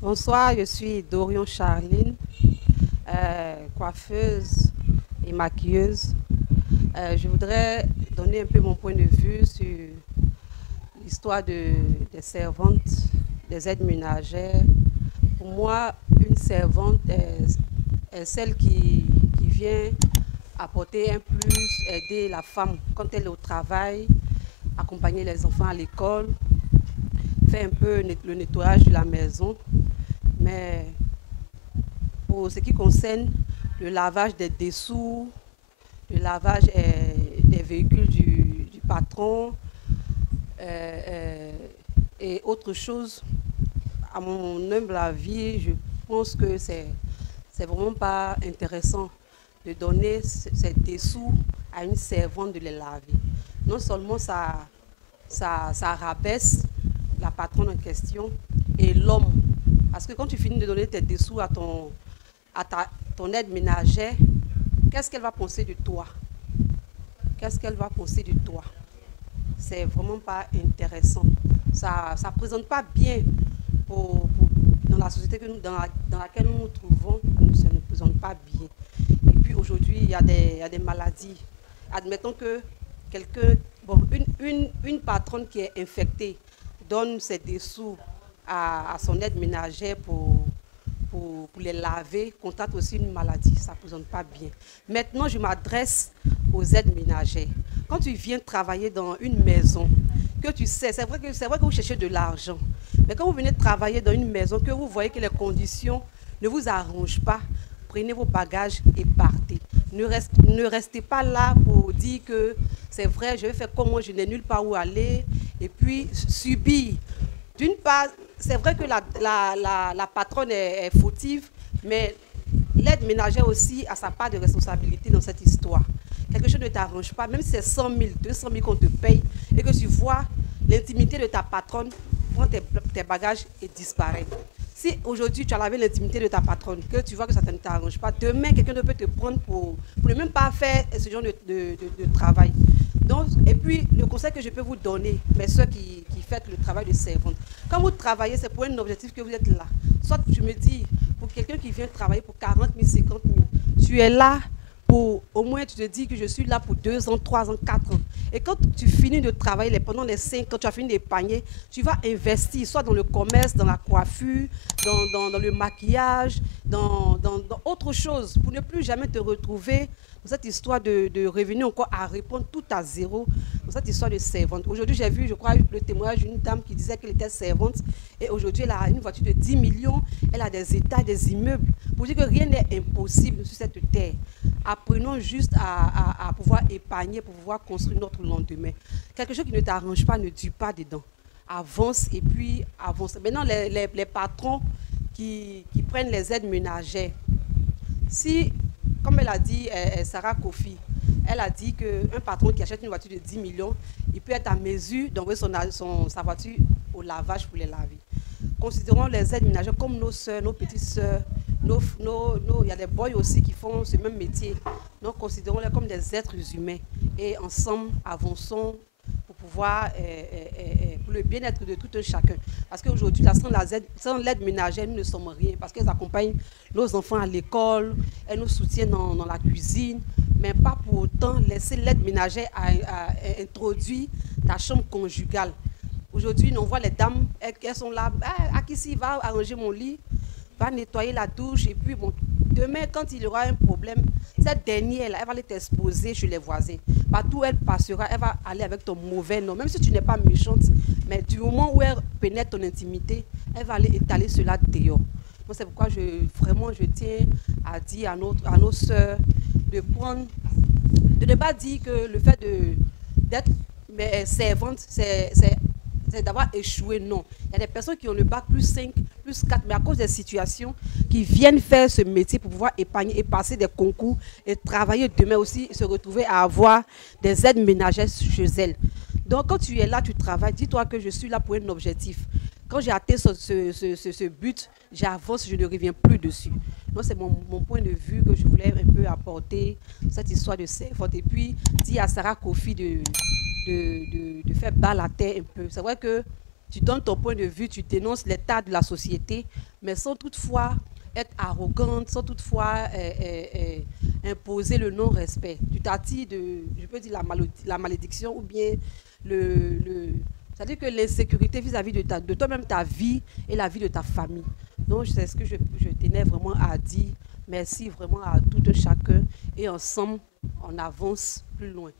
Bonsoir, je suis Dorion Charline, coiffeuse et maquilleuse. Je voudrais donner un peu mon point de vue sur l'histoire des servantes, des aides ménagères. Pour moi, une servante est celle qui vient apporter un plus, aider la femme quand elle est au travail, accompagner les enfants à l'école, faire un peu le nettoyage de la maison. Mais pour ce qui concerne le lavage des dessous, le lavage des véhicules du patron et autre chose, à mon humble avis, je pense que c'est vraiment pas intéressant de donner ces dessous à une servante de les laver. Non seulement ça rabaisse la patronne en question et l'homme. Parce que quand tu finis de donner tes dessous à ton aide ménagère, qu'est-ce qu'elle va penser de toi? Qu'est-ce qu'elle va penser de toi? C'est vraiment pas intéressant. Ça ne présente pas bien dans la société dans laquelle nous nous trouvons. Ça ne présente pas bien. Et puis aujourd'hui, il y a des maladies. Admettons que quelqu'un, bon, une patronne qui est infectée donne ses dessous à son aide ménagère pour les laver, contracte aussi une maladie. Ça ne présente pas bien. Maintenant, je m'adresse aux aides ménagères. Quand tu viens travailler dans une maison, que tu sais, c'est vrai que vous cherchez de l'argent, mais quand vous venez travailler dans une maison, que vous voyez que les conditions ne vous arrangent pas, prenez vos bagages et partez. Ne restez pas là pour dire que c'est vrai, je vais faire comme moi, je n'ai nulle part où aller, et puis subir. D'une part, c'est vrai que la patronne est fautive, mais l'aide ménagère aussi a sa part de responsabilité dans cette histoire. Quelque chose ne t'arrange pas, même si c'est 100 000, 200 000 qu'on te paye, et que tu vois l'intimité de ta patronne, prends tes bagages et disparaît. Si aujourd'hui tu as lavé l'intimité de ta patronne, que tu vois que ça ne t'arrange pas, demain quelqu'un peut te prendre pour ne même pas faire ce genre de travail. Donc, et puis, le conseil que je peux vous donner, mes soeurs qui faites le travail de servante, quand vous travaillez, c'est pour un objectif que vous êtes là. Soit tu me dis, pour quelqu'un qui vient travailler pour 40 000, 50 000, tu es là pour, au moins tu te dis que je suis là pour 2 ans, 3 ans, 4 ans. Et quand tu finis de travailler pendant les 5 ans, tu as fini d'épargner, tu vas investir soit dans le commerce, dans la coiffure, dans le maquillage, dans autre chose, pour ne plus jamais te retrouver dans cette histoire de revenus encore à répondre tout à zéro, dans cette histoire de servante. Aujourd'hui, j'ai vu, je crois, le témoignage d'une dame qui disait qu'elle était servante et aujourd'hui, elle a une voiture de 10 millions, elle a des états, des immeubles. Pour dire que rien n'est impossible sur cette terre. Apprenons juste à pouvoir épargner, pour pouvoir construire notre lendemain. Quelque chose qui ne t'arrange pas, ne dure pas dedans. Avance et puis avance. Maintenant, les patrons qui prennent les aides ménagères, si, comme elle a dit, Sarah Kofi, elle a dit qu'un patron qui achète une voiture de 10 millions, il peut être à mesure d'envoyer sa voiture au lavage pour les laver. Considérons les aides ménagères comme nos soeurs, nos petites soeurs, il y a des boys aussi qui font ce même métier. Donc considérons-les comme des êtres humains et ensemble avançons pour pouvoir, pour le bien-être de tout un chacun. Parce qu'aujourd'hui, sans l'aide ménagère, nous ne sommes rien. Parce qu'elles accompagnent nos enfants à l'école, elles nous soutiennent dans la cuisine, mais pas pour autant laisser l'aide ménagère à introduire ta chambre conjugale. Aujourd'hui, on voit les dames, elles sont là, ah, Akissi va arranger mon lit, va nettoyer la douche, et puis bon, demain, quand il y aura un problème, cette dernière, elle va aller t'exposer chez les voisins. Partout où elle passera, elle va aller avec ton mauvais nom, même si tu n'es pas méchante, mais du moment où elle pénètre ton intimité, elle va aller étaler cela dehors. Donc c'est pourquoi je tiens à dire à nos sœurs de ne pas dire que le fait d'être servante, c'est d'avoir échoué, non. Il y a des personnes qui ont le bac plus 5, plus 4, mais à cause des situations, qui viennent faire ce métier pour pouvoir épargner et passer des concours et travailler demain aussi, se retrouver à avoir des aides ménagères chez elles. Donc quand tu es là, tu travailles, dis-toi que je suis là pour un objectif. Quand j'ai atteint ce but, j'avance, je ne reviens plus dessus. Donc c'est mon point de vue que je voulais un peu apporter, cette histoire de servante. Et puis, dire à Sarah Kofi de de faire bas la terre un peu. C'est vrai que tu donnes ton point de vue, tu dénonces l'état de la société, mais sans toutefois être arrogante, sans toutefois imposer le non-respect. Tu t'attires de, je peux dire, la malédiction ou bien le c'est-à-dire que l'insécurité vis-à-vis de toi-même, ta vie et la vie de ta famille. Donc, c'est ce que je tenais vraiment à dire. Merci vraiment à tout un chacun et ensemble, on avance plus loin.